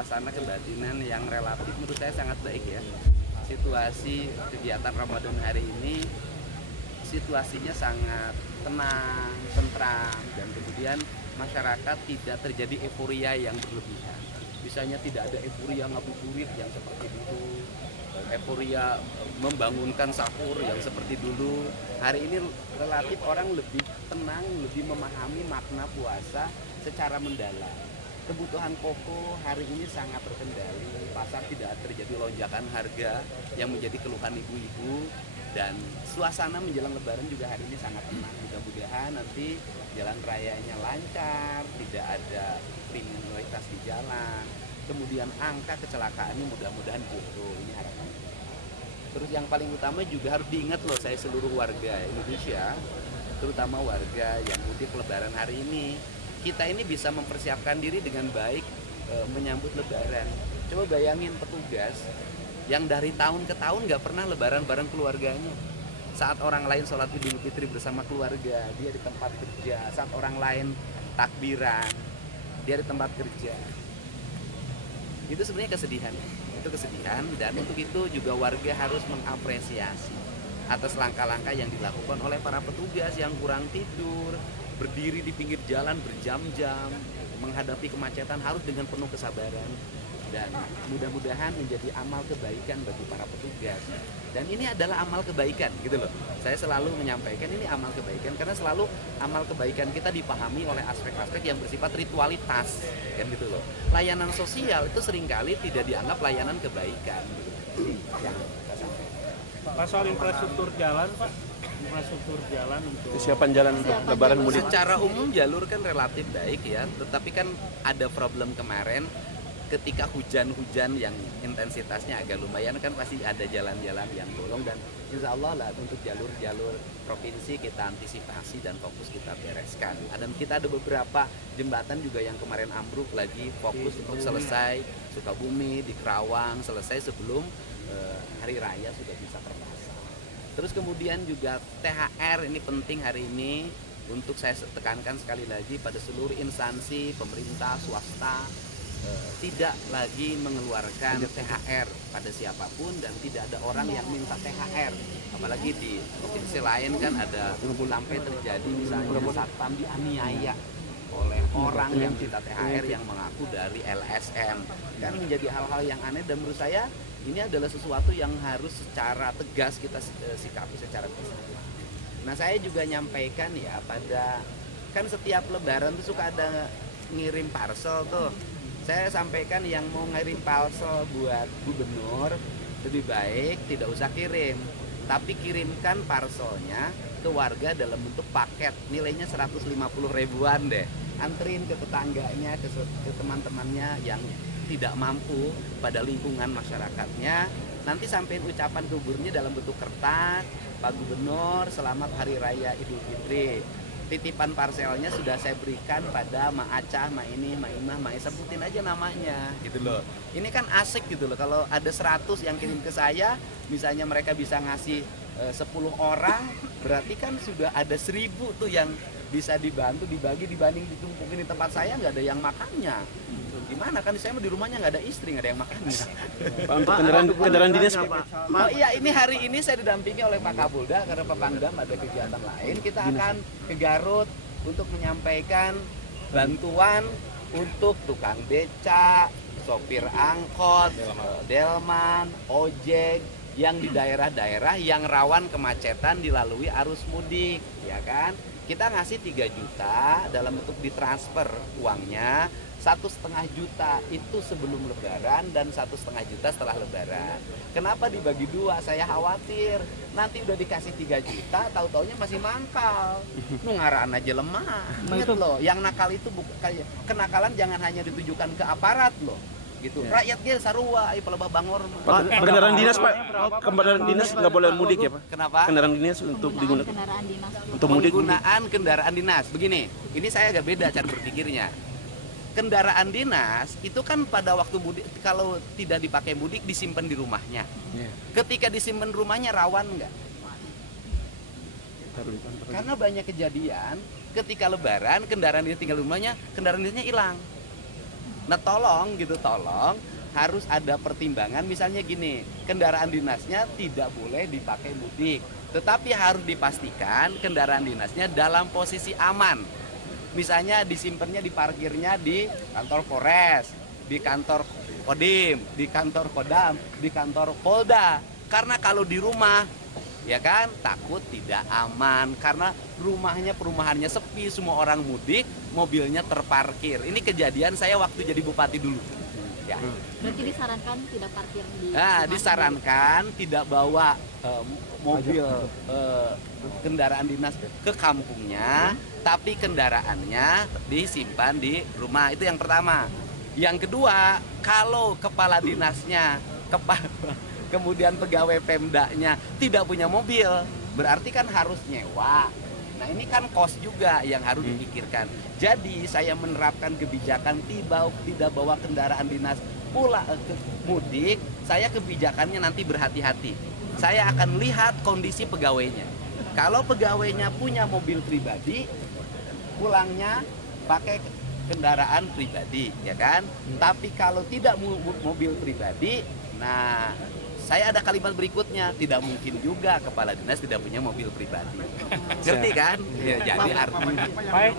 suasana kebatinan yang relatif menurut saya sangat baik ya. Situasi kegiatan Ramadan hari ini situasinya sangat tenang, tentram, dan kemudian masyarakat tidak terjadi euforia yang berlebihan. Misalnya tidak ada euforia ngabuburit yang seperti dulu, euforia membangunkan sahur yang seperti dulu. Hari ini relatif orang lebih tenang, lebih memahami makna puasa secara mendalam. Kebutuhan pokok hari ini sangat terkendali, pasar tidak terjadi lonjakan harga yang menjadi keluhan ibu-ibu, dan suasana menjelang lebaran juga hari ini sangat tenang. Mudah-mudahan nanti jalan rayanya lancar, tidak ada kriminalitas di jalan, kemudian angka kecelakaannya mudah-mudahan turun, ini harapan. Terus yang paling utama juga harus diingat loh, saya seluruh warga Indonesia, terutama warga yang mudik lebaran hari ini, kita ini bisa mempersiapkan diri dengan baik menyambut lebaran. Coba bayangin petugas yang dari tahun ke tahun nggak pernah lebaran bareng keluarganya. Saat orang lain sholat Idul Fitri bersama keluarga, dia di tempat kerja. Saat orang lain takbiran, dia di tempat kerja. Itu sebenarnya kesedihan. Itu kesedihan, dan untuk itu juga warga harus mengapresiasi atas langkah-langkah yang dilakukan oleh para petugas yang kurang tidur, berdiri di pinggir jalan berjam-jam, menghadapi kemacetan harus dengan penuh kesabaran. Dan mudah-mudahan menjadi amal kebaikan bagi para petugas. Dan ini adalah amal kebaikan gitu loh. Saya selalu menyampaikan ini amal kebaikan karena selalu amal kebaikan kita dipahami oleh aspek-aspek yang bersifat ritualitas kan gitu loh. Layanan sosial itu seringkali tidak dianggap layanan kebaikan gitu. Yang kita sampaikan. Pak, soal infrastruktur jalan, Pak, infrastruktur jalan untuk kesiapan jalan untuk lebaran mudik. Secara umum jalur kan relatif baik ya, tetapi kan ada problem kemarin ketika hujan-hujan yang intensitasnya agak lumayan, kan pasti ada jalan-jalan yang bolong, dan insya Allah lah untuk jalur-jalur provinsi kita antisipasi dan fokus kita bereskan. Dan kita ada beberapa jembatan juga yang kemarin ambruk lagi fokus untuk selesai, Sukabumi, di Kerawang selesai sebelum hari raya sudah bisa terpasang. Terus kemudian juga THR ini penting hari ini untuk saya tekankan sekali lagi pada seluruh instansi pemerintah, swasta, tidak lagi mengeluarkan THR pada siapapun, dan tidak ada orang yang minta THR. Apalagi di provinsi lain kan ada sampai terjadi misalnya satpam dianiaya oleh orang yang minta THR yang mengaku dari LSM. Kan menjadi hal-hal yang aneh, dan menurut saya ini adalah sesuatu yang harus secara tegas kita sikapi secara bersama. Nah, saya juga nyampaikan ya, pada kan setiap lebaran tuh suka ada ngirim parcel tuh. Saya sampaikan yang mau ngirim parcel buat gubernur lebih baik tidak usah kirim, tapi kirimkan parcelnya ke warga dalam bentuk paket nilainya 150 ribuan deh. Anterin ke tetangganya, ke teman-temannya yang tidak mampu pada lingkungan masyarakatnya. Nanti sampein ucapan gubernurnya dalam bentuk kertas, Pak Gubernur selamat Hari Raya Idul Fitri. Titipan parselnya sudah saya berikan pada Ma Acah, Ma ini, Ma Imah, Ma Isa, sebutin aja namanya gitu loh. Ini kan asik gitu loh, kalau ada 100 yang kirim ke saya, misalnya mereka bisa ngasih 10 orang, berarti kan sudah ada 1000 tuh yang bisa dibantu, dibagi, dibanding ditumpukin di tempat saya nggak ada yang makannya. Gimana kan saya di rumahnya nggak ada istri, nggak ada yang makannya. Pak, untuk kendaraan dinas, Pak. Oh iya, ini hari ini saya didampingi oleh Pak Kapolda karena Pak Pangdam ada kegiatan lain. Kita akan ke Garut untuk menyampaikan bantuan untuk tukang beca, sopir angkot, delman, ojek yang di daerah-daerah yang rawan kemacetan dilalui arus mudik, ya kan? Kita ngasih 3 juta dalam bentuk ditransfer uangnya. 1,5 juta itu sebelum lebaran dan 1,5 juta setelah lebaran. Kenapa dibagi 2? Saya khawatir nanti udah dikasih 3 juta, tahu-taunya masih mangkal. Nu ngaran aja lemah. Ingat loh, yang nakal itu bukan kenakalan, jangan hanya ditujukan ke aparat loh. Gitu. Rakyat ge sarua ai pelebah bangor. Kendaraan dinas, Pak. Kendaraan dinas nggak boleh mudik ya, Pak? Kenapa? Kendaraan dinas untuk digunakan Kendaraan dinas. untuk mudik. Penggunaan kendaraan dinas. Begini, ini saya agak beda cara berpikirnya. Kendaraan dinas itu kan pada waktu mudik, kalau tidak dipakai mudik disimpan di rumahnya. Ketika disimpan rumahnya rawan nggak? Karena banyak kejadian ketika lebaran kendaraan dinas tinggal di rumahnya, kendaraan dinasnya hilang. Nah tolong gitu, tolong harus ada pertimbangan, misalnya gini, kendaraan dinasnya tidak boleh dipakai mudik, tetapi harus dipastikan kendaraan dinasnya dalam posisi aman. Misalnya disimpannya, diparkirnya di kantor Polres, di kantor Kodim, di kantor Kodam, di kantor Polda. Karena kalau di rumah, ya kan, takut tidak aman karena rumahnya, perumahannya sepi, semua orang mudik, mobilnya terparkir. Ini kejadian saya waktu jadi bupati dulu. Ya. Berarti disarankan tidak parkir di Disarankan tidak bawa mobil kendaraan dinas ke kampungnya, tapi kendaraannya disimpan di rumah. Itu yang pertama. Yang kedua, kalau kepala dinasnya, kemudian pegawai Pemdanya tidak punya mobil, berarti kan harus nyewa. Nah ini kan kos juga yang harus dipikirkan. Jadi saya menerapkan kebijakan tidak bawa kendaraan dinas pula ke mudik. Saya kebijakannya nanti berhati-hati. Saya akan lihat kondisi pegawainya. Kalau pegawainya punya mobil pribadi, pulangnya pakai kendaraan pribadi, ya kan? Tapi kalau tidak mobil pribadi, nah saya ada kalimat berikutnya, tidak mungkin juga kepala dinas tidak punya mobil pribadi. Ngerti kan? Ya, jadi artinya Baik,